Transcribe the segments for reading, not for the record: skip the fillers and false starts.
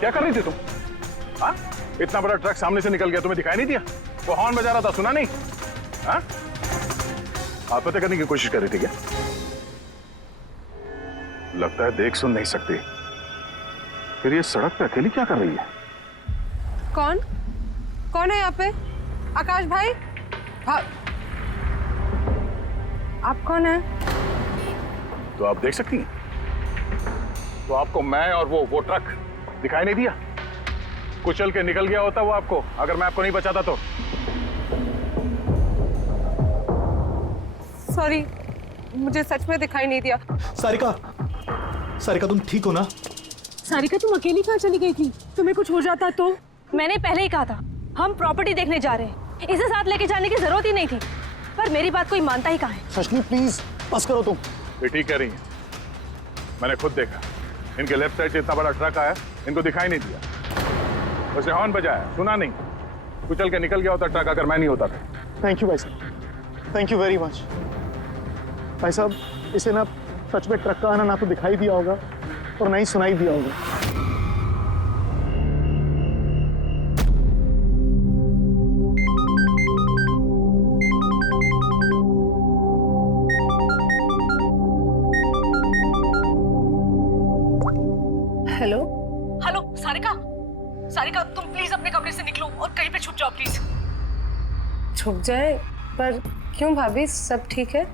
क्या कर रही थी तुम? हाँ, इतना बड़ा ट्रक सामने से निकल गया, तुम्हें दिखाई नहीं दिया? वो हॉर्न बजा रहा था, सुना नहीं? हाँ, आत्महत्या करने की कोशिश कर रही थी क्या? लगता है देख सुन नहीं सकती। फिर ये सड़क पे अकेली क्या कर रही है? कौन है यहाँ पे? आकाश भाई? आप कौन है? तो आप देख सकती हैं? तो आपको मैं और वो ट्रक दिखाई नहीं दिया? कुचल के निकल गया होता वो आपको, अगर मैं आपको नहीं बचाता तो। सॉरी, मुझे सच में दिखाई नहीं दिया। सारिका तुम ठीक हो ना? सारिका तुम अकेली कहाँ चली गई थी? तुम्हें कुछ हो जाता तो? मैंने पहले ही कहा था हम प्रॉपर्टी देखने जा रहे हैं, इसे साथ लेके जाने की जरूरत ही नहीं थी, पर मेरी बात कोई मानता ही कहाँ है। सचनी प्लीज बस करो तुम। ये ठीक कह रही हैं, मैंने खुद देखा, इनके लेफ्ट साइड से इतना बड़ा ट्रक आया, इनको दिखाई नहीं दिया। उसने हॉर्न बजाया, सुना नहीं, कुचल के निकल गया होता ट्रक अगर मैं नहीं होता था। थैंक यू भाई साहब, थैंक यू वेरी मच। भाई साहब, इसे ना सच में ट्रक का आना ना तो दिखाई दिया होगा और ना ही सुनाई दिया होगा। हेलो? हेलो सारिका, सारिका तुम प्लीज अपने कमरे से निकलो और कहीं पे छुप जाओ प्लीज। छुप जाए? पर क्यों भाभी, सब ठीक है?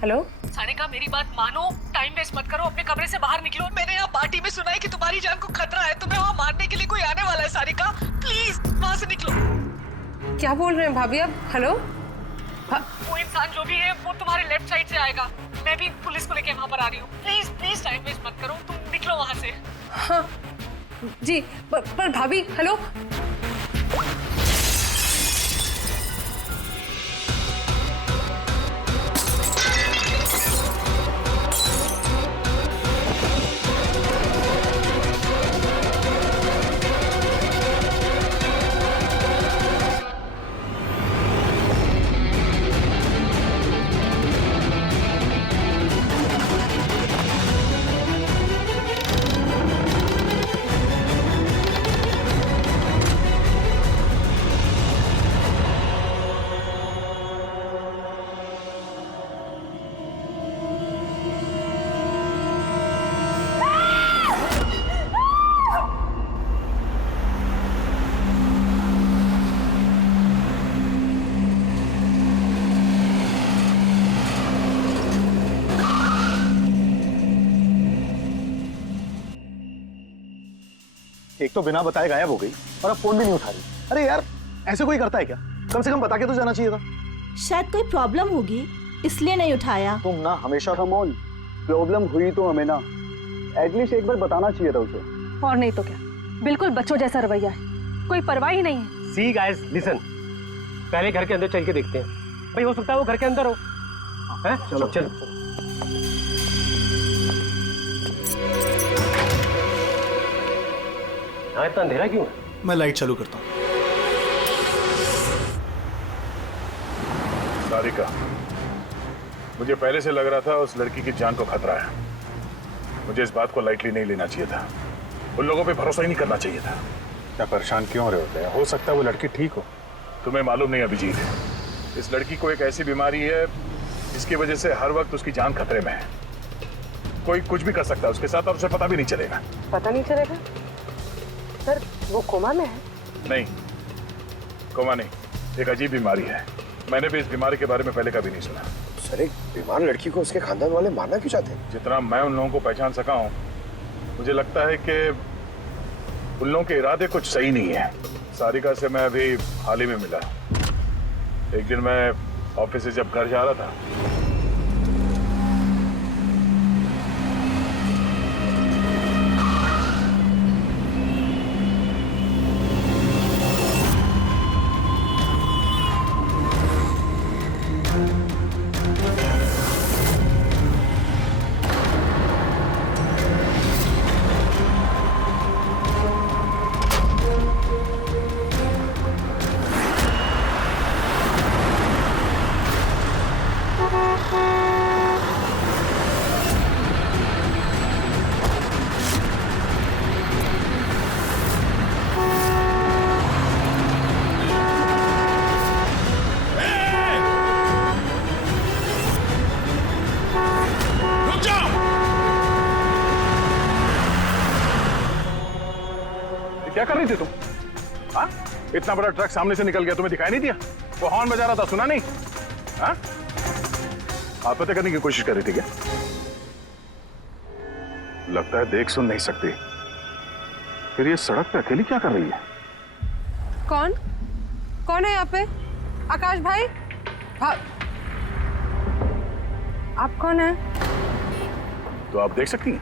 हेलो? सारिका मेरी बात मानो, टाइम वेस्ट मत करो, अपने कमरे से बाहर निकलो। मैंने यहाँ पार्टी में सुना है कि तुम्हारी जान को खतरा है, तुम्हें वहाँ मारने के लिए कोई आने वाला है। सारिका प्लीज वहाँ से निकलो। क्या बोल रहे हैं भाभी आप? हेलो? वो इंसान जो भी है वो तुम्हारे लेफ्ट साइड से आएगा, मैं भी पुलिस को लेके वहाँ पर आ रही हूँ। प्लीज प्लीज टाइम वेस्ट मत करो, तुम निकलो वहाँ से। हाँ जी, पर भाभी, हेलो? एक तो बिना बताए गायब हो गई और अब फोन भी नहीं उठा रही। अरे यार, ऐसे कोई करता है क्या? कम से कम बता के तो जाना चाहिए था। शायद कोई प्रॉब्लम होगी इसलिए नहीं उठाया। तुम ना हमेशा कमोन, प्रॉब्लम हुई तो हमें ना एटलीस्ट एक बार बताना चाहिए था उसे। और नहीं तो क्या, बिल्कुल बच्चों जैसा रवैया है, कोई परवाह ही नहीं है। सी गाइस लिसन, पहले घर के अंदर चल के देखते हैं, भाई हो सकता है वो घर के अंदर हो। हैं? चलो चलो। यहाँ इतना अंधेरा क्यों है? मैं लाइट चालू करता हूँ। सारिका, मुझे पहले से लग रहा था उस लड़की की जान को खतरा है। मुझे इस बात को लाइटली नहीं लेना चाहिए था, उन लोगों पे भरोसा ही नहीं करना चाहिए था। क्या परेशान क्यों रहे होते हैं? हो सकता है वो लड़की ठीक हो। तुम्हें मालूम नहीं अभिजीत, इस लड़की को एक ऐसी बीमारी है जिसकी वजह से हर वक्त उसकी जान खतरे में है। कोई कुछ भी कर सकता है उसके साथ और उसे पता भी नहीं चलेगा। पता नहीं चलेगा? सर, वो कोमा में है? नहीं, कोमा नहीं, एक अजीब बीमारी है। मैंने भी इस बीमारी के बारे में पहले कभी नहीं सुना। सर, एक बीमार लड़की को उसके खानदान वाले मारना क्यों चाहते हैं? जितना मैं उन लोगों को पहचान सका हूँ, मुझे लगता है कि उन लोगों के इरादे कुछ सही नहीं है। सारिका से मैं अभी हाल ही में मिला। एक दिन मैं ऑफिस से जब घर जा रहा था, क्या कर रही थी तुम? हाँ, इतना बड़ा ट्रक सामने से निकल गया, तुम्हें दिखाई नहीं दिया? वो हॉर्न बजा रहा था, सुना नहीं? हाँ, आप पता करने की कोशिश कर रही थी क्या? लगता है देख सुन नहीं सकती। फिर ये सड़क पे अकेली क्या कर रही है? कौन कौन है यहाँ पे? आकाश भाई? आप कौन है? तो आप देख सकती हैं?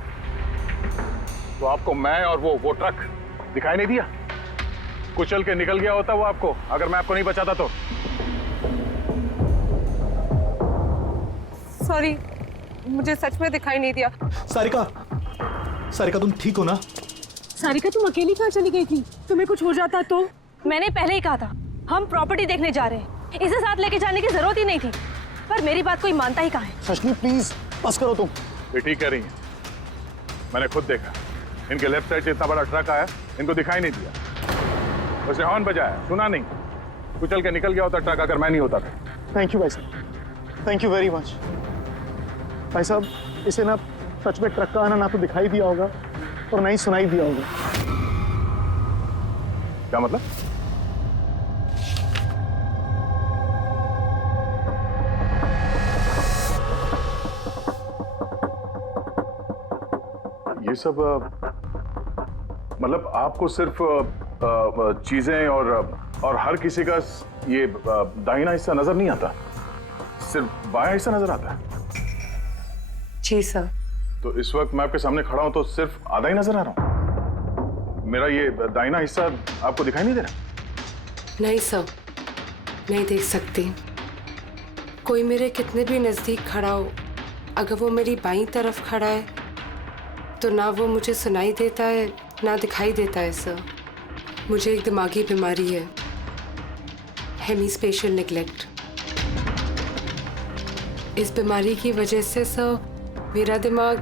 तो आपको मैं और वो ट्रक दिखाई नहीं दिया? कुचल के निकल गया होता वो आपको, अगर मैं आपको नहीं बचाता तो। सॉरी, मुझे सच में दिखाई नहीं दिया। सारिका, सारिका तुम ठीक हो ना? सारिका तुम अकेली कहाँ चली गई थी? तुम्हें कुछ हो जाता तो? मैंने पहले ही कहा था हम प्रॉपर्टी देखने जा रहे हैं, इसे साथ लेके जाने की जरूरत ही नहीं थी, पर मेरी बात कोई मानता ही कहाँ है। सचनी प्लीज बस करो तुम। ये ठीक कह रही हैं, मैंने खुद देखा। इनके लेफ्ट साइड से इतना बड़ा ट्रक आया, इनको दिखाई नहीं दिया। उसने हॉर्न बजाया, सुना नहीं। कुचल के निकल गया होता ट्रक अगर मैं नहीं होता था। थैंक यू भाई साहब, थैंक यू वेरी मच। भाई साहब, इसे ना सच में ट्रक का आना ना तो दिखाई दिया होगा और ना ही सुनाई दिया होगा। क्या मतलब? ये सब मतलब आपको सिर्फ चीजें और हर किसी का ये दाहिना हिस्सा नजर नहीं आता, सिर्फ बायां हिस्सा नजर आता है? जी सर। तो इस वक्त मैं आपके सामने खड़ा हूं तो सिर्फ आधा ही नजर आ रहा हूं? मेरा ये दाहिना हिस्सा आपको दिखाई नहीं दे रहा? नहीं सर, नहीं देख सकती। कोई मेरे कितने भी नजदीक खड़ा हो, अगर वो मेरी बाईं तरफ खड़ा है तो ना वो मुझे सुनाई देता है ना दिखाई देता है सर। मुझे एक दिमागी बीमारी है, हेमीस्पेशियल नेग्लेक्ट। इस बीमारी की वजह से सर मेरा दिमाग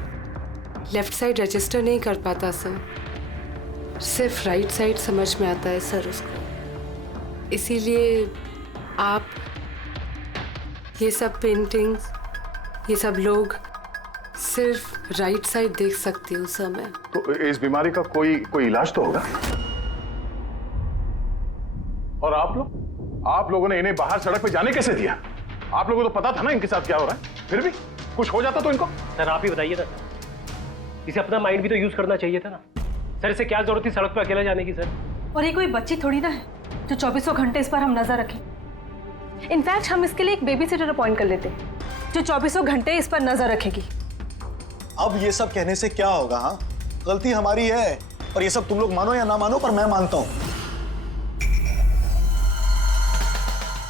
लेफ्ट साइड रजिस्टर नहीं कर पाता सर, सिर्फ राइट साइड समझ में आता है सर उसको। इसीलिए आप ये सब पेंटिंग्स, ये सब लोग सिर्फ राइट साइड देख सकती हूँ सर मैं। तो इस बीमारी का कोई इलाज तो होगा? और आप लोगों ने इन्हें बाहर सड़क पे जाने कैसे दिया? आप लोगों को तो पता था ना इनके साथ क्या हो रहा है, फिर भी कुछ हो जाता तो इनको? सर आप ही बताइए ना, इसे अपना माइंड भी तो यूज करना चाहिए था ना। सर इसे क्या जरूरत थी सड़क पे अकेला जाने की? सर और ये कोई बच्ची थोड़ी ना है जो 24 घंटे इस पर हम नजर रखें। इनफैक्ट हम इसके लिए एक बेबी सिटर अपॉइंट कर लेते जो 24 घंटे इस पर नजर रखेगी। अब ये सब कहने से क्या होगा? हाँ, गलती हमारी है और ये सब तुम लोग मानो या ना मानो, पर मैं मानता हूं।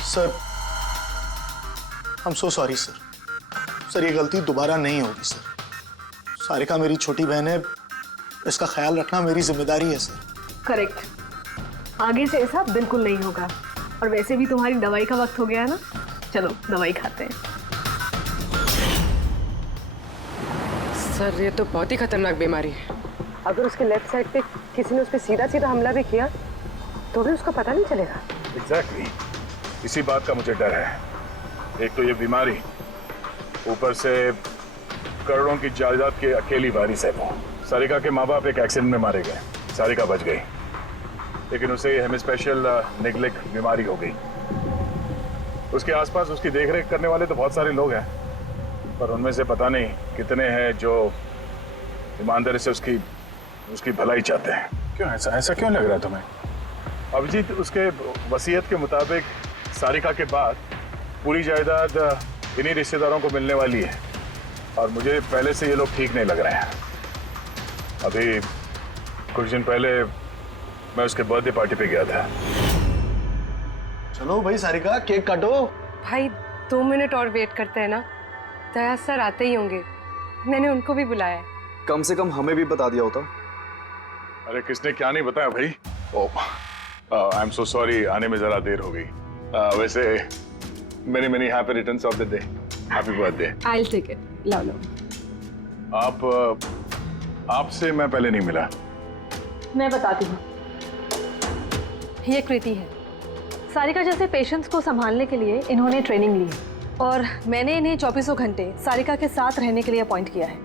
Sir, I am so sorry sir. Sir, ये गलती दोबारा नहीं होगी सर। सारिका मेरी छोटी बहन है, इसका ख्याल रखना मेरी जिम्मेदारी है सर। करेक्ट, आगे से ऐसा बिल्कुल नहीं होगा। और वैसे भी तुम्हारी दवाई का वक्त हो गया है ना, चलो दवाई खाते हैं। सर ये तो बहुत ही खतरनाक बीमारी है। अगर उसके लेफ्ट साइड पे किसी ने उस पर सीधा सीधा हमला भी किया तो भी उसका पता नहीं चलेगा। एग्जैक्टली, इसी बात का मुझे डर है। एक तो ये बीमारी, ऊपर से करोड़ों की जायदाद के अकेली वारिस है वो। सारिका के माँ बाप एक एक्सीडेंट में मारे गए, सारिका बच गई, लेकिन उसे हेमीस्पेशियल नेग्लेक्ट बीमारी हो गई। उसके आसपास उसकी देखरेख करने वाले तो बहुत सारे लोग हैं, पर उनमें से पता नहीं कितने हैं जो ईमानदारी से उसकी भलाई चाहते हैं। क्यों ऐसा क्यों लग रहा है तुम्हें? अभिजीत, उसके वसीयत के मुताबिक सारिका के बाद पूरी जायदाद इन्हीं रिश्तेदारों को मिलने वाली है, और मुझे पहले से ये लोग ठीक नहीं लग रहे हैं। अभी कुछ दिन पहले मैं उसके बर्थडे पार्टी पे गया था। चलो भाई सारिका, केक काटो। भाई 2 मिनट और वेट करते हैं ना, दया सर आते ही होंगे। मैंने उनको भी बुलाया है। कम से कम हमें भी बता दिया होता। अरे किसने क्या नहीं बताया भाई? आई एम सो सॉरी, आने में जरा देर हो गई। वैसे many happy returns of the day, happy birthday. I'll take it. लो लो। आपसे मैं पहले नहीं मिला। मैं बताती हूँ, ये कृति है। सारिका जैसे पेशेंट्स को संभालने के लिए इन्होंने ट्रेनिंग ली है और मैंने इन्हें 24 घंटे सारिका के साथ रहने के लिए अपॉइंट किया है।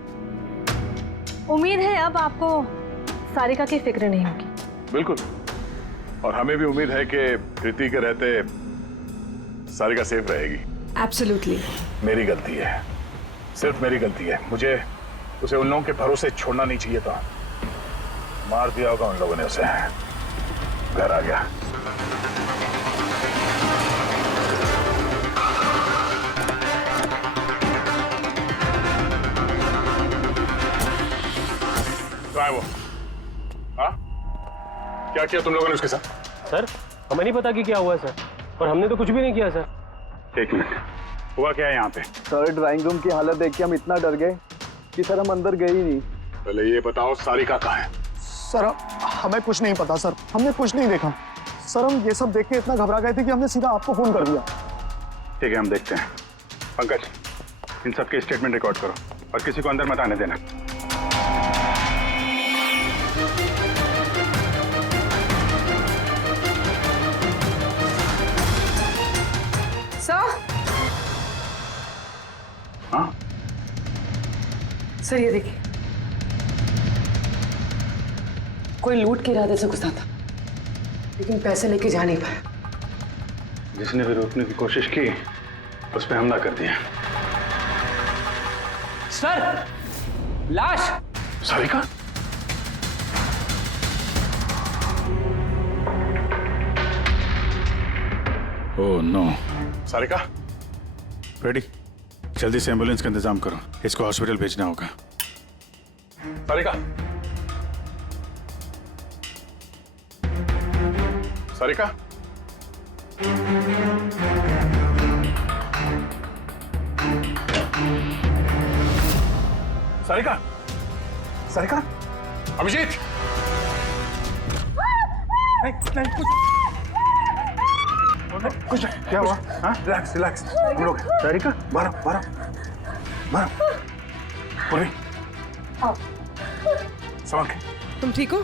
उम्मीद है अब आपको सारिका की फिक्र नहीं होगी। बिल्कुल। और हमें भी उम्मीद है कि कृति के रहते सारिका सेफ रहेगी। एब्सोल्युटली। मेरी गलती है, सिर्फ मेरी गलती है। मुझे उसे उन लोगों के भरोसे छोड़ना नहीं चाहिए था। मार दिया होगा उन लोगों ने उसे। घर आ गया। कहाँ है वो? हाँ? क्या किया तुम लोगों ने उसके साथ? सर हमें नहीं पता कि क्या हुआ सर, और हमने तो कुछ भी नहीं किया सर। एक मिनट, हुआ क्या है यहाँ पे? सर ड्राइंग रूम की हालत देख के हम इतना डर गए कि सर हम अंदर गए ही नहीं। पहले ये बताओ सारिका कहाँ है? सर हमें कुछ नहीं पता सर, हमने कुछ नहीं देखा सर। हम ये सब देख के इतना घबरा गए थे कि हमने सीधा आपको फोन कर दिया। ठीक है, हम देखते हैं। पंकज, इन सबके स्टेटमेंट रिकॉर्ड करो और किसी को अंदर मत आने देना। सर, हाँ? सर ये देखिए, कोई लूट के इरादे से घुसा था, लेकिन पैसे लेके जा नहीं पाया। जिसने भी रोकने की कोशिश की उस पर हमला कर दिया। सर लाश। Sarika? Oh no. Sarika, ready? जल्दी से एम्बुलेंस का इंतजाम करो, इसको हॉस्पिटल भेजना होगा। सारिका, सारिका, सारिका, सारिका, अभिजीत! कुछ क्या हुआ? हाँ, रिलैक्स रिलैक्स। हम लोग सारिका, बारह बारह बारह। पूरी संभाल के। तुम ठीक हो?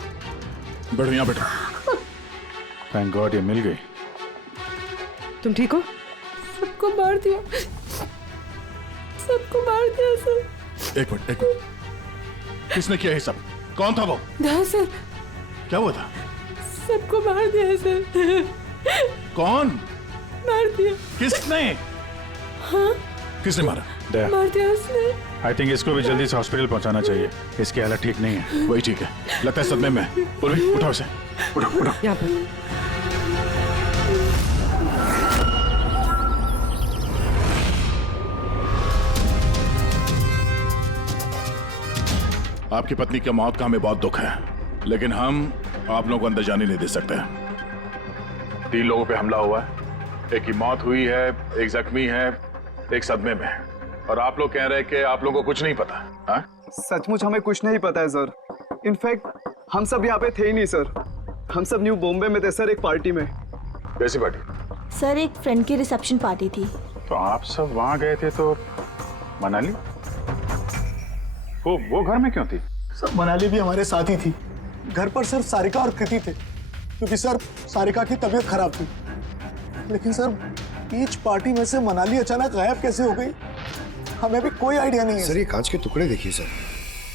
बैठो यहाँ बैठो। थैंक गॉड ये मिल गई। तुम ठीक हो? सबको मार दिया, सबको मार दिया सर। एक मिनट, एक मिनट। किसने किया ये सब? कौन था वो? हाँ सर, क्या हुआ था? सबको मार दिया सर। कौन मार दिया? किसने? हाँ, किसने मारा? मार दिया उसने। आई थिंक इसको भी जल्दी से हॉस्पिटल पहुंचाना चाहिए। इसकी हालत ठीक नहीं है। वही ठीक है, लगता है सदमे में है। पूर्वी उठाओ इसे, उठाओ उठाओ। यहाँ पर आपकी पत्नी की मौत का हमें बहुत दुख है, लेकिन हम आप लोगों को अंदर जाने नहीं दे सकते। 3 लोगों पे हमला हुआ है, एक की मौत हुई है, एक जख्मी है, एक सदमे में है। और आप लोग कह रहे हैं कि आप लोगों को कुछ नहीं पता। हाँ? सचमुच हमें कुछ नहीं पता है सर। इनफैक्ट हम सब यहाँ पे थे ही नहीं सर। हम सब न्यू बॉम्बे में थे सर, एक पार्टी में। कैसी पार्टी? सर एक फ्रेंड की रिसेप्शन पार्टी थी। तो आप सब वहां गए थे तो मनाली? वो घर में क्यों थी? सर मनाली भी हमारे साथ ही थी। घर पर सिर्फ सारिका और कृति थे, क्योंकि सर सारिका की तबीयत खराब थी। लेकिन सर बीच पार्टी में से मनाली अचानक गायब कैसे हो गई, हमें भी कोई आइडिया नहीं है। सर ये कांच के टुकड़े देखिए सर,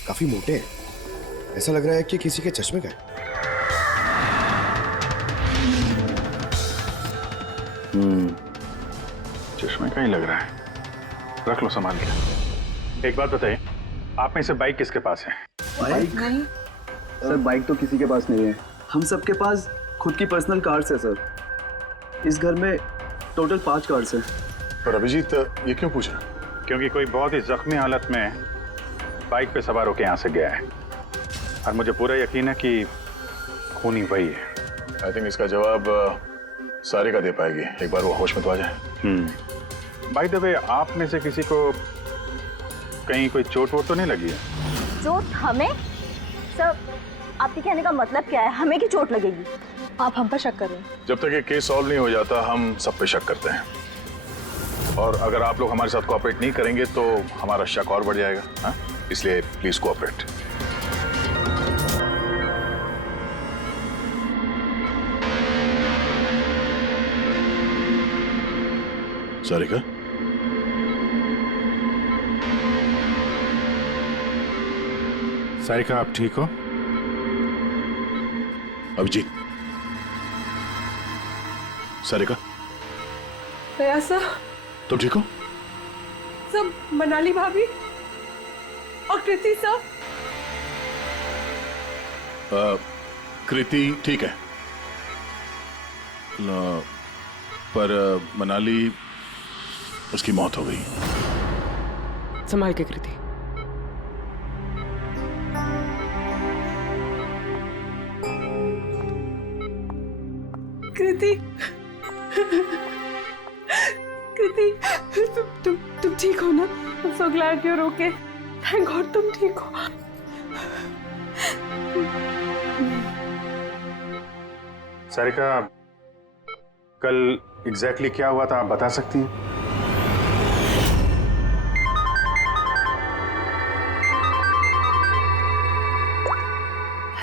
काफी मोटे हैं। ऐसा लग रहा है कि किसी के चश्मे का है। चश्मे का ही लग रहा है। रख लो संभाल के। एक बात बताइए, आप में से बाइक किसके पास है? बाइक नहीं सर, बाइक तो किसी के पास नहीं है। हम सबके पास खुद की पर्सनल कार्स है सर। इस घर में टोटल 5 कार्स हैं। पर अभिजीत ये क्यों पूछा? क्योंकि कोई बहुत ही जख्मी हालत में बाइक पे सवार होकर यहाँ से गया है, और मुझे पूरा यकीन है कि खूनी वही है। आई थिंक इसका जवाब सारिका दे पाएगी, एक बार वो होश में तो आ जाए। बाय द वे, आप में से किसी को कहीं कोई चोट वोट तो नहीं लगी है? चोट हमें? सर आपके कहने का मतलब क्या है? हमें की चोट लगेगी? आप हम पर शक कर रहे हैं? जब तक ये केस सॉल्व नहीं हो जाता हम सब पे शक करते हैं, और अगर आप लोग हमारे साथ कोऑपरेट नहीं करेंगे तो हमारा शक और बढ़ जाएगा। हाँ? इसलिए प्लीज कोऑपरेट। सारिका, सारिका आप ठीक हो? अभिजीत, सारिका, दया सर, तुम ठीक हो? सब मनाली भाभी और कृति सर। कृति ठीक है, पर मनाली, उसकी मौत हो गई। संभाल के कृति। कृति, कृति, तुम ठीक हो ना? I'm so glad you're okay. Thank God तुम ठीक हो। सारिका, कल एग्जैक्टली क्या हुआ था आप बता सकती हैं?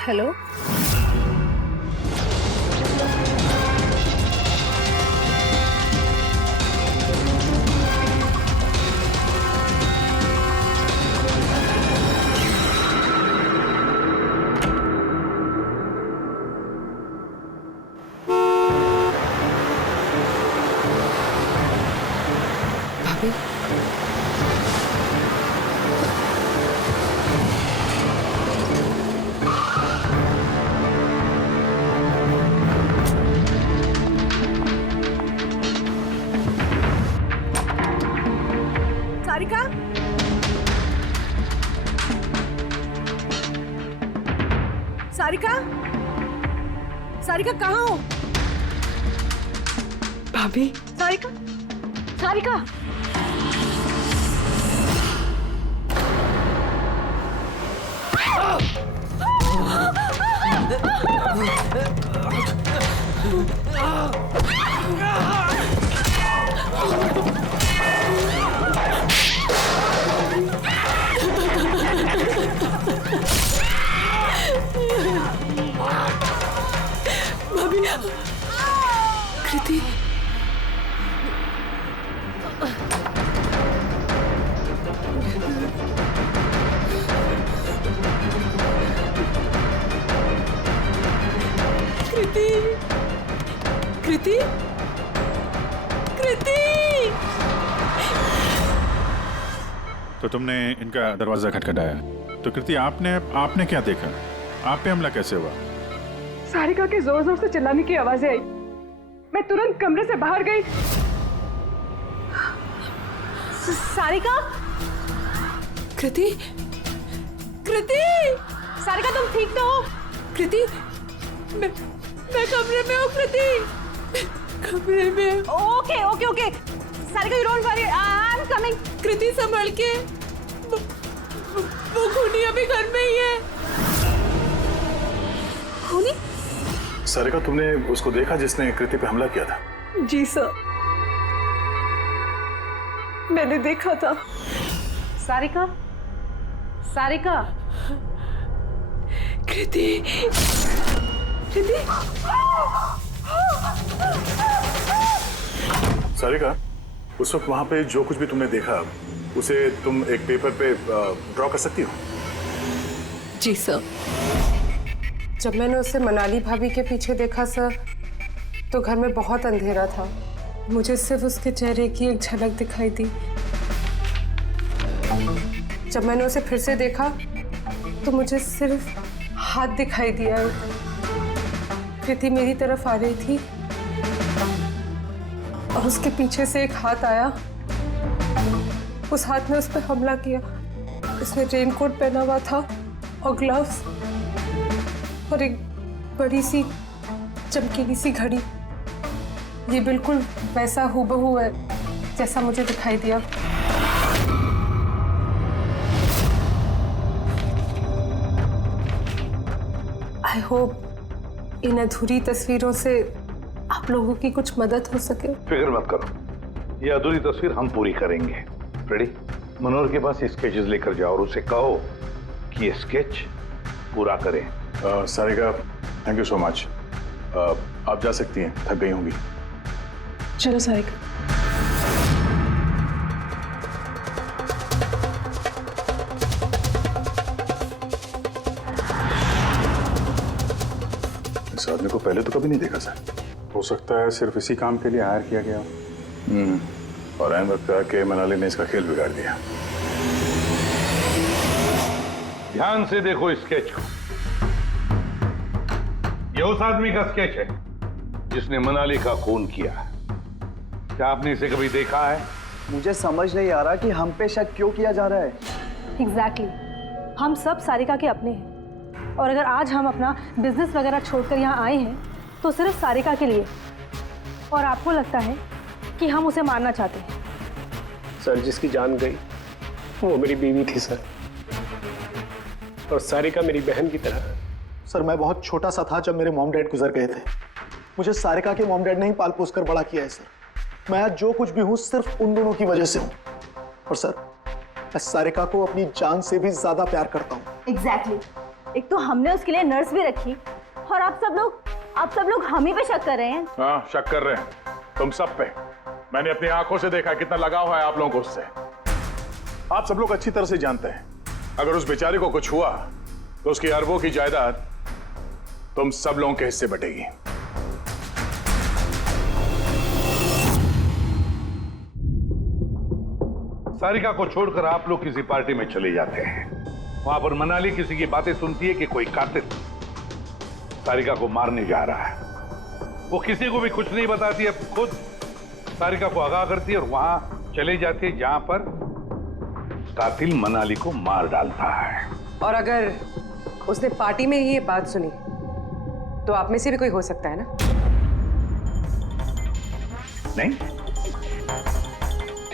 हेलो, भाभी, सारिका, सारिका, सारिका कहाँ हो? भाभी, सारिका, सारिका, भाभी, कृति, कृति, कृति, कृति। तो तुमने इनका दरवाजा खटखटाया, तो कृति आपने क्या देखा? आप पे हमला कैसे हुआ? सारिका के जोर जोर से चिल्लाने की आवाजें आई। मैं तुरंत कमरे से बाहर गई। सारिका, कृति, कृति, सारिका तुम ठीक तो हो? कृति, मैं कमरे में हूँ कृति, कमरे में। Okay okay okay, Sarika you don't worry, I am coming. Kriti संभल के, वो खूनी अभी घर में ही है। खूनी? सारिका, तुमने उसको देखा जिसने कृति पे हमला किया था? जी सर, मैंने देखा था। सारिका, सारिका, कृति, कृति, सारिका, उस वक्त वहां पे जो कुछ भी तुमने देखा उसे तुम एक पेपर पे ड्रॉ कर सकती हो? जी सर। जब मैंने उसे मनाली भाभी के पीछे देखा सर, तो घर में बहुत अंधेरा था। मुझे सिर्फ उसके चेहरे की एक झलक दिखाई दी। जब मैंने उसे फिर से देखा तो मुझे सिर्फ हाथ दिखाई दिया। कृति मेरी तरफ आ रही थी और उसके पीछे से एक हाथ आया। उस हाथ ने उस पर हमला किया। उसने रेनकोट पहना हुआ था और ग्लव्स और एक बड़ी सी चमकीली सी घड़ी। ये बिल्कुल वैसा हूबहू है जैसा मुझे दिखाई दिया। आई होप इन अधूरी तस्वीरों से आप लोगों की कुछ मदद हो सके। फिक्र मत करो, ये अधूरी तस्वीर हम पूरी करेंगे। रेडी? मनोहर के पास स्केचेस लेकर जाओ और उसे कहो कि ये स्केच पूरा करें। Sarika, thank you so much. आप जा सकती हैं, थक गई होंगी। चलो सारिका। इस आदमी को पहले तो कभी नहीं देखा सर। हो सकता है सिर्फ इसी काम के लिए हायर किया गया। और ऐन वक्त आके मनाली ने इसका खेल बिगाड़ दिया। ध्यान से देखो इस स्केच को। ये उस आदमी का स्केच है जिसने मनाली का खून किया। क्या आपने इसे कभी देखा है? मुझे समझ नहीं आ रहा कि हम पे शक क्यों किया जा रहा है। एग्जैक्टली हम सब सारिका के अपने हैं और अगर आज हम अपना बिजनेस वगैरह छोड़कर यहाँ आए हैं तो सिर्फ सारिका के लिए, और आपको लगता है कि हम उसे मारना चाहते हैं। सर जिसकी जान गई वो मेरी बीवी थी सर, और सारिका मेरी बहन की तरह। सर मैं बहुत छोटा सा था जब मेरे मॉम डैड गुजर गए थे। मुझे सारिका के मॉम डैड ने ही पाल पोस कर बड़ा किया है सर। मैं आज जो कुछ भी हूं सिर्फ उन दोनों की वजह से हूं। और सर मैं सारिका को अपनी जान से भी ज्यादा प्यार करता हूं। एग्जैक्टली एक तो हमने उसके लिए नर्स भी रखी और आप सब लोग हम ही पे शक कर रहे हैं। हाँ शक कर रहे हैं तुम सब पे। मैंने अपनी आंखों से देखा कितना लगाव है आप लोगों को उससे। आप सब लोग अच्छी तरह से जानते हैं अगर उस बेचारे को कुछ हुआ तो उसकी अरबों की जायदाद तुम सब लोगों के हिस्से बटेगी। सारिका को छोड़कर आप लोग किसी पार्टी में चले जाते हैं। वहां पर मनाली किसी की बातें सुनती है कि कोई कातिल सारिका को मारने जा रहा है। वो किसी को भी कुछ नहीं बताती है, खुद सारिका को आगाह करती है और वहां चले जाती है जहां पर कातिल मनाली को मार डालता है। और अगर उसने पार्टी में ही ये बात सुनी तो आप में से भी कोई हो सकता है ना? नहीं?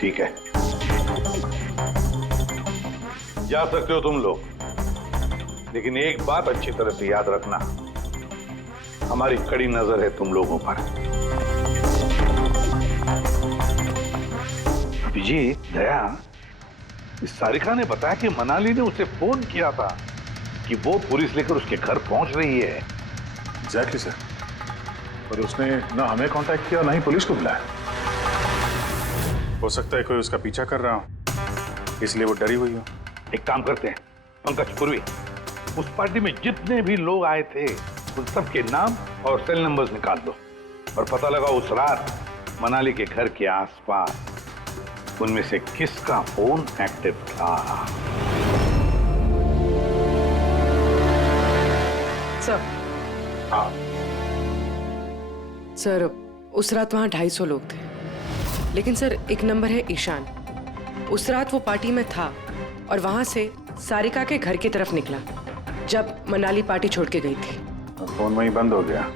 ठीक है, जा सकते हो तुम लोग, लेकिन एक बात अच्छी तरह से याद रखना, हमारी कड़ी नजर है तुम लोगों पर। अभिजीत, दया, इस सारिका ने बताया कि मनाली ने उसे फोन किया था कि वो पुलिस लेकर उसके घर पहुंच रही है। एग्जैक्टली सर, पर उसने ना हमें कांटेक्ट किया ना ही पुलिस को बुलाया। हो सकता है कोई उसका पीछा कर रहा हो इसलिए वो डरी हुई हो। एक काम करते हैं पंकज पूर्वी, उस पार्टी में जितने भी लोग आए थे उन सबके नाम और सेल नंबर्स निकाल दो और पता लगा उस रात मनाली के घर के आसपास उनमें से किसका फोन एक्टिव था। सर, हाँ सर उस रात वहाँ 250 लोग थे, लेकिन सर एक नंबर है ईशान। उस रात वो पार्टी में था और वहां से सारिका के घर की तरफ निकला जब मनाली पार्टी छोड़ के गई थी। फोन वहीं बंद हो गया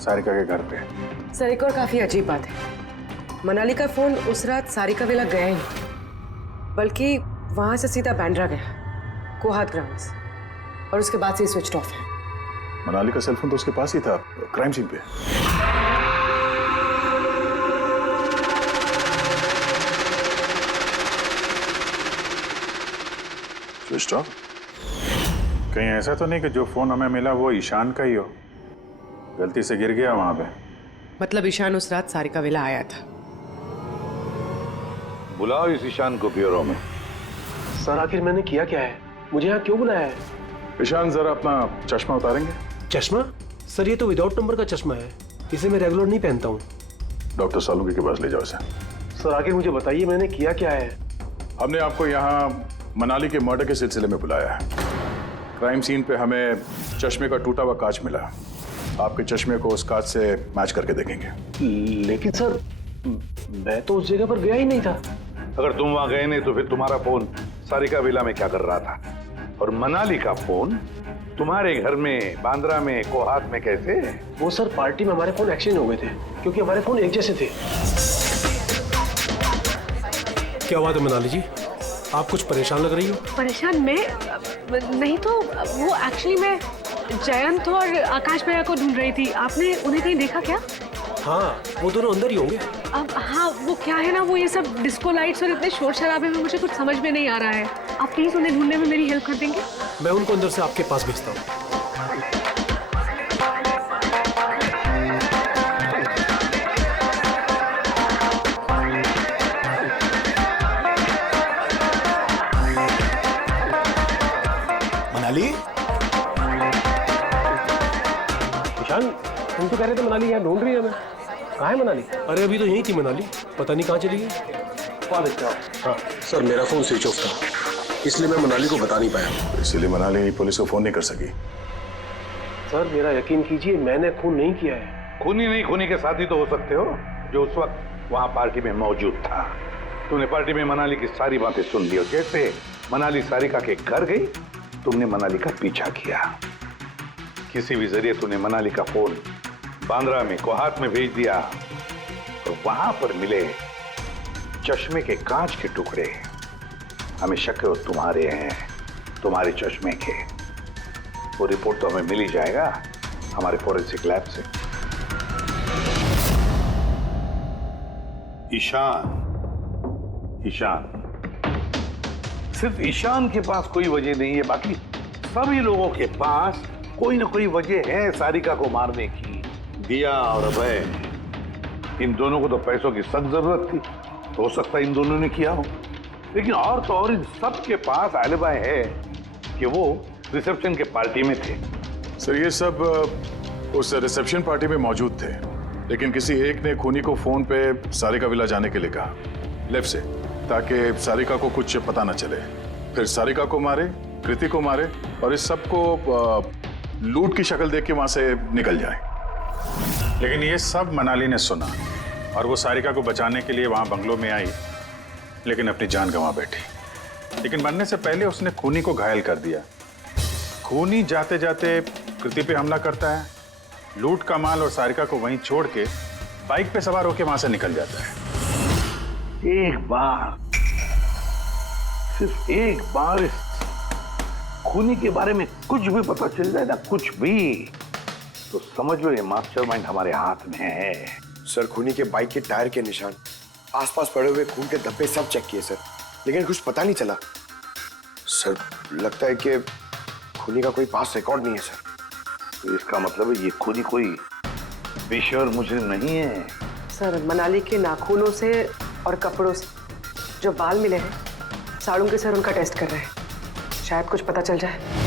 सारिका के घर पे। सर एक और काफी अजीब बात है, मनाली का फोन उस रात सारिका विला गया ही नहीं, बल्कि वहां से सीधा बांद्रा गया, कोहात ग्राउंड्स, और उसके बाद से स्विच ऑफ है। मनाली का सेलफोन तो उसके पास ही था क्राइम सीन पे। Switch off? कहीं ऐसा तो नहीं कि जो फोन हमें मिला वो ईशान का ही हो, गलती से गिर गया वहां पे। मतलब ईशान उस रात सारिका विला आया था। बुलाओ इस ईशान को ब्यूरो में। सर आखिर मैंने किया क्या है, मुझे यहाँ क्यों बुलाया है? ईशान जरा अपना चश्मा उतारेंगे? चश्मा? सर ये तो विदाउट नंबर का चश्मा है, इसे मैं रेगुलर नहीं पहनता हूँ। डॉक्टर सालुंके के पास ले जाओ इसे। सर आखिर मुझे बताइए मैंने किया क्या है? हमने आपको यहाँ मनाली के मर्डर के सिलसिले में बुलाया है। क्राइम सीन पे हमें चश्मे का टूटा हुआ कांच मिला। आपके चश्मे को उस कांच से मैच करके देखेंगे। लेकिन सर मैं तो उस जगह पर गया ही नहीं था। अगर तुम वहां गए नहीं तो फिर तुम्हारा फोन सारिका विला में क्या कर रहा था? और मनाली का फोन तुम्हारे घर में बांद्रा में कोहात में कैसे? वो सर पार्टी में हमारे फोन एक्सचेंज हो गए थे क्योंकि हमारे फोन एक जैसे थे। क्या बात है मनाली जी, आप कुछ परेशान लग रही हो? परेशान मैं नहीं तो वो एक्चुअली मैं जयंत और आकाश भैया को ढूंढ रही थी। आपने उन्हें कहीं देखा क्या? हाँ वो दोनों अंदर ही होंगे। अब हाँ वो क्या है ना, वो ये सब डिस्को लाइट्स और इतने शोर शराबे में मुझे कुछ समझ में नहीं आ रहा है। आप प्लीज उन्हें ढूंढने में मेरी हेल्प कर देंगे? मैं उनको अंदर से आपके पास भेजता हूँ। मनाली? ईशान तुम तो कह रहे थे मनाली यहाँ ढूंढ रही है हमें, कहाँ है मनाली? अरे अभी तो यहीं थी मनाली, पता नहीं कहाँ चली गई। हाँ सर, मेरा फोन स्विच ऑफ था, इसलिए मैं मनाली को बता नहीं पाया। इसीलिए मनाली पुलिस को फोन नहीं कर सकी। सर मेरा यकीन कीजिए, मैंने खून नहीं किया है। खूनी नहीं, खूनी के साथी तो हो सकते हो जो उस वक्त वहां पार्टी में मौजूद था। तुमने पार्टी में मनाली की सारी बातें सुन ली और जैसे मनाली सारिका के घर गई तुमने मनाली का पीछा किया। किसी भी जरिए तुमने मनाली का फोन बांद्रा में कोहात में भेज दिया और वहां पर मिले चश्मे के कांच के टुकड़े हमें शक है वो तुम्हारे हैं, तुम्हारे चश्मे के। वो रिपोर्ट तो हमें मिल ही जाएगा हमारे फोरेंसिक लैब से। ईशान, सिर्फ ईशान के पास कोई वजह नहीं है, बाकी सभी लोगों के पास कोई ना कोई वजह है सारिका को मारने की। दिया और अभय, इन दोनों को तो पैसों की सख्त जरूरत थी, तो हो सकता है इन दोनों ने किया हो। लेकिन और तो और इन सब के पास एलिबाई है कि वो रिसेप्शन के पार्टी में थे। सर ये सब उस रिसेप्शन पार्टी में मौजूद थे, लेकिन किसी एक ने खूनी को फोन पे सारिका विला जाने के लिए कहा लेफ्ट से, ताकि सारिका को कुछ पता न चले। फिर सारिका को मारे, कृति को मारे और इस सब को लूट की शक्ल देख के वहां से निकल जाए। लेकिन ये सब मनाली ने सुना और वो सारिका को बचाने के लिए वहां बंगलों में आई, लेकिन अपनी जान गंवा बैठी। लेकिन मरने से पहले उसने खूनी को घायल कर दिया। खूनी जाते जाते कृति पे हमला करता है, लूट का माल और सारिका को वहीं छोड़ के बाइक पे सवार होकर वहां से निकल जाता है। एक बार, सिर्फ एक बार इस खूनी के बारे में कुछ भी पता चल जाए ना, कुछ भी, तो समझ लो ये मास्टरमाइंड हमारे हाथ में है। सर खूनी के बाइक के टायर के निशान, आसपास पड़े हुए खून के धब्बे सब चेक किए सर, लेकिन कुछ पता नहीं चला। सर लगता है कि खूनी का कोई पास रिकॉर्ड नहीं है सर। तो इसका मतलब है ये खूनी कोई पेशेवर मुजरिम नहीं है। सर मनाली के नाखूनों से और कपड़ों से जो बाल मिले हैं, साड़ू के सर उनका टेस्ट कर रहे हैं, शायद कुछ पता चल जाए।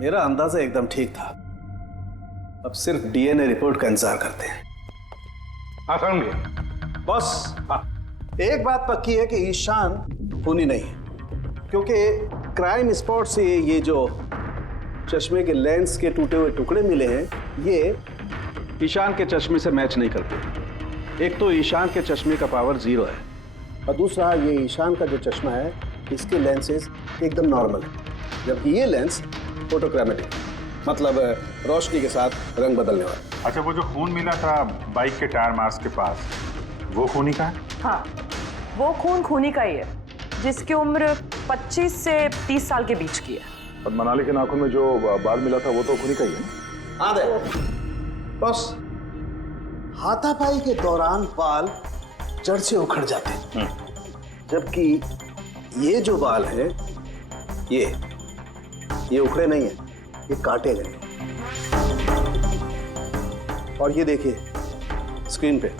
मेरा अंदाजा एकदम ठीक था। अब सिर्फ डीएनए रिपोर्ट का इंतजार करते हैं। बॉस, एक बात पक्की है कि ईशान खूनी नहीं है, क्योंकि क्राइम स्पॉट से ये जो चश्मे के लेंस के टूटे हुए टुकड़े मिले हैं, ये ईशान के चश्मे से मैच नहीं करते। एक तो ईशान के चश्मे का पावर 0 है और दूसरा ये ईशान का जो चश्मा है इसके लेंसेज एकदम नॉर्मल है, जबकि ये लेंस फोटोक्रोमेटिक, मतलब रोशनी के साथ रंग बदलने वाला। अच्छा, वो जो खून मिला था बाइक के टायर मार्क्स के पास, वो खूनी का है? हाँ, वो खून खूनी का ही है, जिसकी उम्र 25 से 30 साल के बीच की है। और मनाली के नाखून में जो बाल मिला था वो तो खूनी का ही है ना? हाँ दे बस, हाथापाई के दौरान बाल जड़ से उखड़ जाते हैं, जबकि ये जो बाल हैं ये उखड़े नहीं है, ये काटे गए। और ये देखिए स्क्रीन पे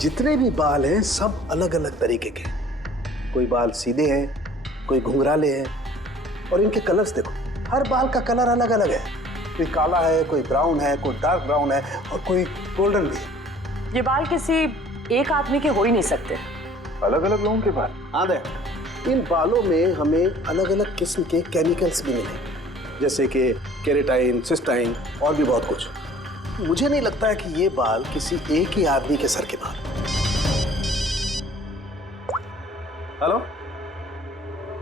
जितने भी बाल हैं सब अलग अलग तरीके के। कोई बाल सीधे हैं, कोई घुंघराले हैं, और इनके कलर्स देखो, हर बाल का कलर अलग अलग है। कोई काला है, कोई ब्राउन है, कोई डार्क ब्राउन है और कोई गोल्डन भी है। ये बाल किसी एक आदमी के हो ही नहीं सकते। अलग अलग लोगों के बाल? हाँ देख, इन बालों में हमें अलग अलग किस्म के केमिकल्स भी मिले, जैसे कि केराटिन, सिस्टाइन और भी बहुत कुछ। मुझे नहीं लगता है कि ये बाल किसी एक ही आदमी के सर के बाल। Hello?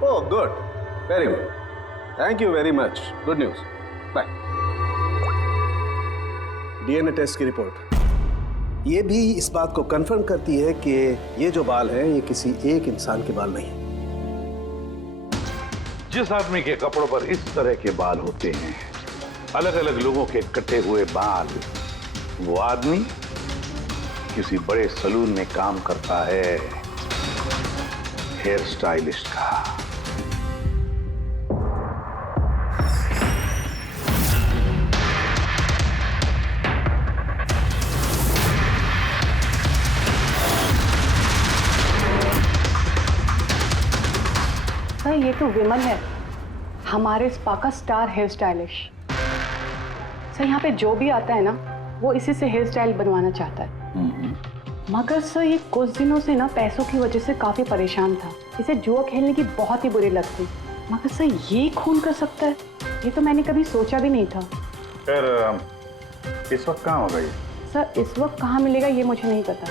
Oh good, very good, thank you very much, good news, bye. DNA test की रिपोर्ट ये भी इस बात को कंफर्म करती है कि ये जो बाल हैं ये किसी एक इंसान के बाल नहीं है। जिस आदमी के कपड़ों पर इस तरह के बाल होते हैं, अलग अलग लोगों के कटे हुए बाल, वो आदमी किसी बड़े सलून में काम करता है, हेयर स्टाइलिस्ट का। सर ये तो विमल है, हमारे स्पा का स्टार हेयर स्टाइलिश। सर यहाँ पे जो भी आता है ना, वो इसी से हेयर स्टाइल बनवाना चाहता है। मगर सर ये कुछ दिनों से ना पैसों की वजह से काफी परेशान था। इसे जुआ खेलने की बहुत ही बुरी लत थी। मगर सर ये खून कर सकता है, ये तो मैंने कभी सोचा भी नहीं था। फिर इस वक्त कहाँ होगा ये? सर इस वक्त कहाँ मिलेगा ये मुझे नहीं पता,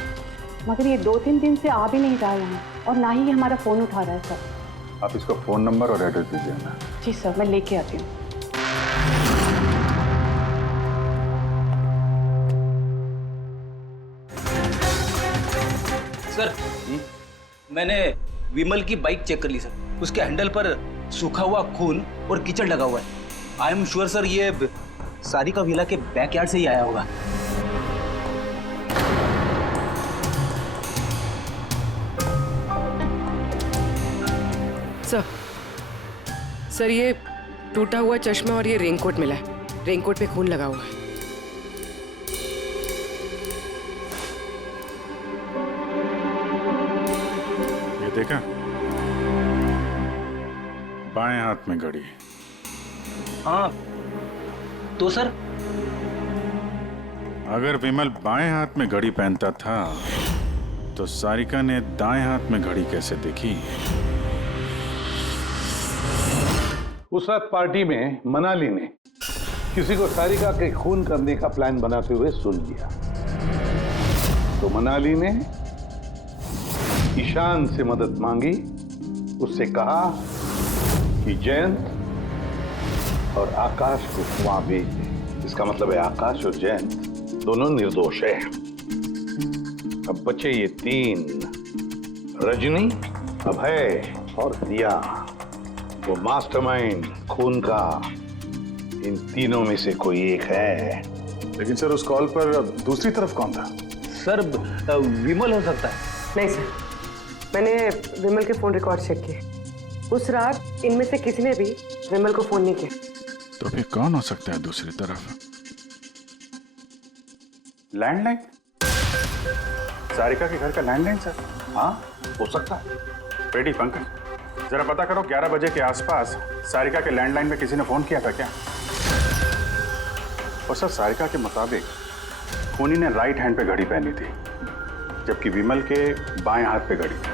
मगर ये 2-3 दिन से आ भी नहीं रहा यहाँ, और ना ही ये हमारा फ़ोन उठा रहा है। सर आप इसको फ़ोन नंबर और एड्रेस दीजिए ना। जी सर, मैं लेके आती हूँ। सर मैंने विमल की बाइक चेक कर ली सर, उसके हैंडल पर सूखा हुआ खून और कीचड़ लगा हुआ है। आई एम श्योर सर ये सारिका विला के बैकयार्ड से ही आया होगा। सर ये टूटा हुआ चश्मा और ये रेनकोट मिला है। रेनकोट पे खून लगा हुआ है। ये देखा, बाएं हाथ में घड़ी। हाँ तो सर अगर विमल बाएं हाथ में घड़ी पहनता था तो सारिका ने दाएं हाथ में घड़ी कैसे देखी? उस रात पार्टी में मनाली ने किसी को सारिका के खून करने का प्लान बनाते हुए सुन लिया, तो मनाली ने ईशान से मदद मांगी। उससे कहा कि जयंत और आकाश को वहां भेज दे। इसका मतलब है आकाश और जयंत दोनों निर्दोष हैं। अब बचे ये 3, रजनी, अभय और दिया। वो मास्टरमाइंड खून का इन तीनों में से कोई एक है। लेकिन सर उस कॉल पर दूसरी तरफ कौन था? सर विमल हो सकता है। नहीं सर, मैंने विमल के फोन रिकॉर्ड चेक किए। उस रात इनमें से किसी ने भी विमल को फोन नहीं किया। तो फिर कौन हो सकता है दूसरी तरफ? लैंडलाइन? सारिका के घर का लैंडलाइन सर? हाँ हो सकता है। बेटी पंकज जरा पता करो 11 बजे के आसपास सारिका के लैंडलाइन में किसी ने फोन किया था क्या? और सर सारिका के मुताबिक खूनी ने राइट हैंड पे घड़ी पहनी थी, जबकि विमल के बाएं हाथ पे घड़ी थी।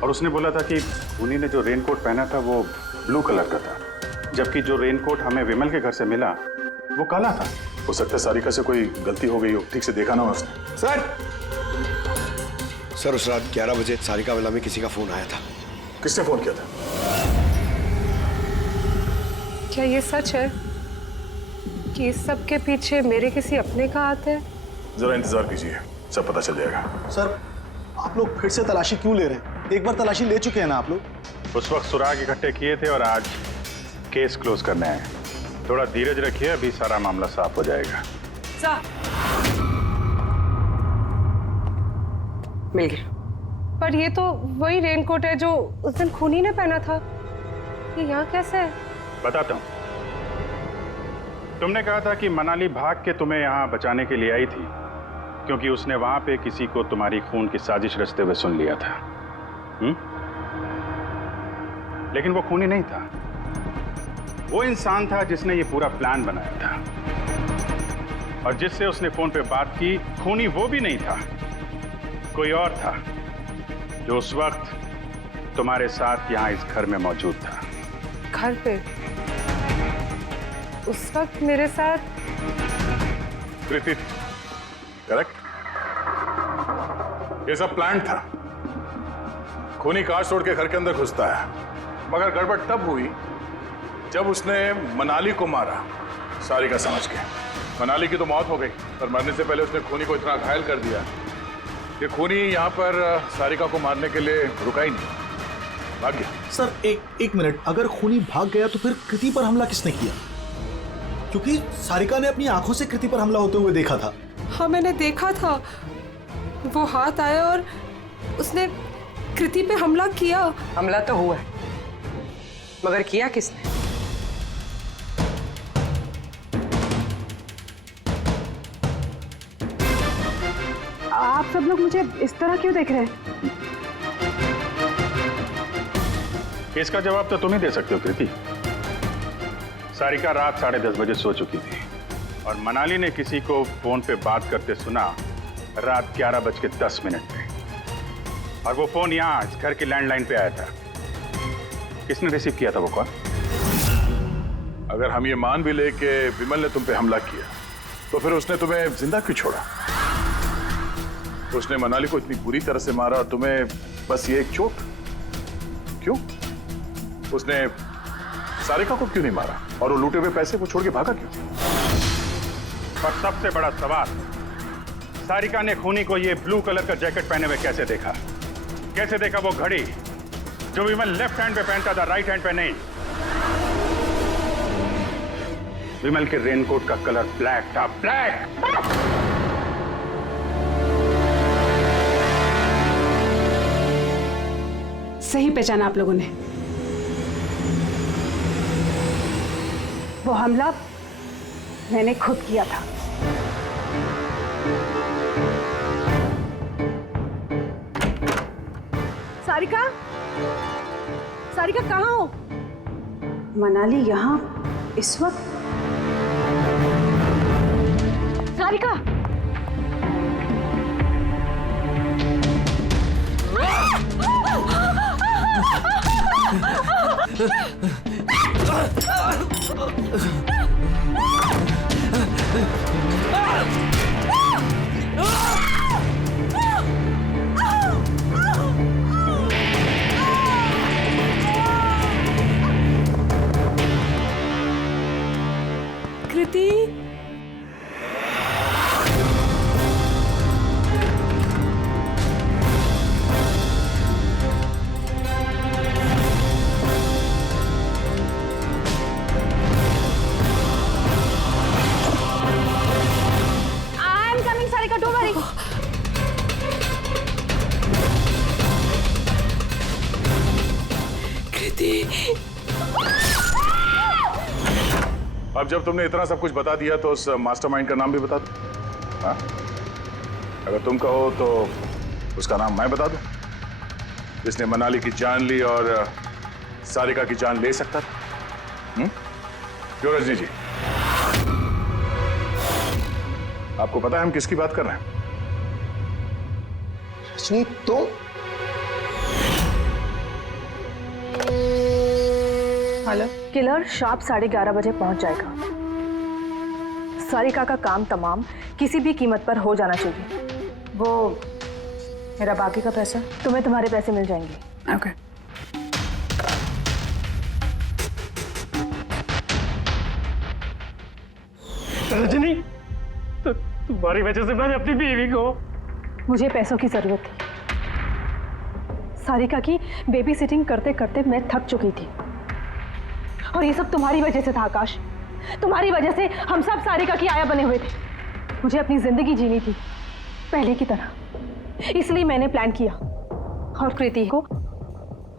और उसने बोला था कि खूनी ने जो रेनकोट पहना था वो ब्लू कलर का था, जबकि जो रेनकोट हमें विमल के घर से मिला वो काला था। हो सकता है सारिका से कोई गलती हो गई हो, ठीक से देखा ना हो उसने। सर उस रात 11 बजे सारिका विला में किसी का फोन आया था। किसने फोन किया था? क्या ये सच है कि इस सब के पीछे मेरे किसी अपने का हाथ है? जरा इंतजार कीजिए, सब पता चल जाएगा। सर आप लोग फिर से तलाशी क्यों ले रहे हैं? एक बार तलाशी ले चुके हैं ना आप लोग। उस वक्त सुराग इकट्ठे किए थे और आज केस क्लोज करने आए। थोड़ा धीरज रखिए, अभी सारा मामला साफ हो जाएगा। मिल गया। पर ये तो वही रेनकोट है जो उस दिन खूनी ने पहना था। ये यहाँ कैसे है? बताता हूँ। तुमने कहा था कि मनाली भाग के तुम्हें यहाँ बचाने के लिए आई थी, क्योंकि उसने वहां पे किसी को तुम्हारी खून की साजिश रचते हुए सुन लिया था। लेकिन वो खूनी नहीं था। वो इंसान था जिसने ये पूरा प्लान बनाया था। और जिससे उसने फोन पे बात की, खूनी वो भी नहीं था, कोई और था जो उस वक्त तुम्हारे साथ यहाँ इस घर में मौजूद था। घर पे? उस वक्त मेरे साथ कृति, करेक्ट? ये सब प्लान था। खूनी कांच तोड़ के घर के अंदर घुसता है, मगर गड़बड़ तब हुई जब उसने मनाली को मारा, सारिका समझ के। मनाली की तो मौत हो गई, पर मरने से पहले उसने खूनी को इतना घायल कर दिया कि खूनी यहाँ पर सारिका को मारने के लिए रुका ही नहीं, भाग गया। सर एक मिनट, अगर खूनी भाग गया तो फिर कृति पर हमला किसने किया? क्योंकि सारिका ने अपनी आंखों से कृति पर हमला होते हुए देखा था। हाँ मैंने देखा था, वो हाथ आया और उसने कृति पे हमला किया। हमला तो हुआ है, मगर किया किसने? आप सब लोग मुझे इस तरह क्यों देख रहे हैं? इसका जवाब तो तुम ही दे सकते हो कृति। सारिका रात 10:30 बजे सो चुकी थी और मनाली ने किसी को फोन पे बात करते सुना रात 11:10 पे, और वो फोन यहाँ इस घर की लैंडलाइन पे आया था। किसने रिसीव किया था वो कॉल? अगर हम ये मान भी ले कि विमल ने तुम पे हमला किया, तो फिर उसने तुम्हें जिंदा क्यों छोड़ा? उसने मनाली को इतनी बुरी तरह से मारा और तुम्हें बस ये एक चोट क्यों? उसने सारिका को क्यों नहीं मारा और वो लूटे हुए पैसे को छोड़ के भागा क्यों? और सबसे बड़ा सवाल, सारिका ने खूनी को ये ब्लू कलर का जैकेट पहने हुए कैसे देखा? कैसे देखा वो घड़ी जो विमल लेफ्ट हैंड पे पहनता था, राइट हैंड पे नहीं? विमल के रेनकोट का कलर ब्लैक था, ब्लैक। सही पहचाना आप लोगों ने। वो हमला मैंने खुद किया था। सारिका, सारिका कहाँ हो? मनाली यहाँ इस वक्त? सारिका, कृति, अब जब तुमने इतना सब कुछ बता दिया तो उस मास्टरमाइंड का नाम भी बता दो। हाँ? अगर तुम कहो तो उसका नाम मैं बता दूं, जिसने मनाली की जान ली और सारिका की जान ले सकता था। क्यों रजनी जी, आपको पता है हम किसकी बात कर रहे हैं? रजनी तो हेलो, किलर शार्प 11:30 बजे पहुंच जाएगा। सारिका का काम तमाम किसी भी कीमत पर हो जाना चाहिए। वो मेरा बाकी का पैसा, तुम्हें तुम्हारे पैसे मिल जाएंगे। ओके। रजनी, तो तुम्हारी वजह से मैंने अपनी बीवी को, मुझे पैसों की जरूरत थी। सारिका की बेबी सिटिंग करते करते मैं थक चुकी थी, और ये सब तुम्हारी वजह से था आकाश। तुम्हारी वजह से हम सब सारिका की आया बने हुए थे। मुझे अपनी जिंदगी जीनी थी पहले की तरह, इसलिए मैंने प्लान किया और कृति को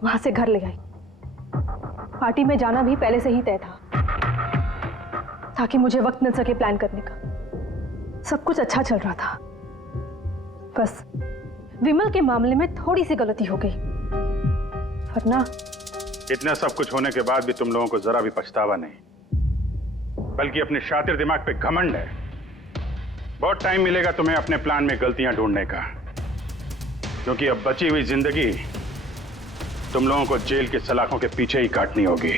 वहां से घर ले आई। पार्टी में जाना भी पहले से ही तय था ताकि मुझे वक्त मिल सके प्लान करने का। सब कुछ अच्छा चल रहा था, बस विमल के मामले में थोड़ी सी गलती हो गई, वरना इतना सब कुछ होने के बाद भी तुम लोगों को जरा भी पछतावा नहीं, बल्कि अपने शातिर दिमाग पे घमंड है। बहुत टाइम मिलेगा तुम्हें अपने प्लान में गलतियां ढूंढने का, क्योंकि अब बची हुई जिंदगी तुम लोगों को जेल की सलाखों के पीछे ही काटनी होगी।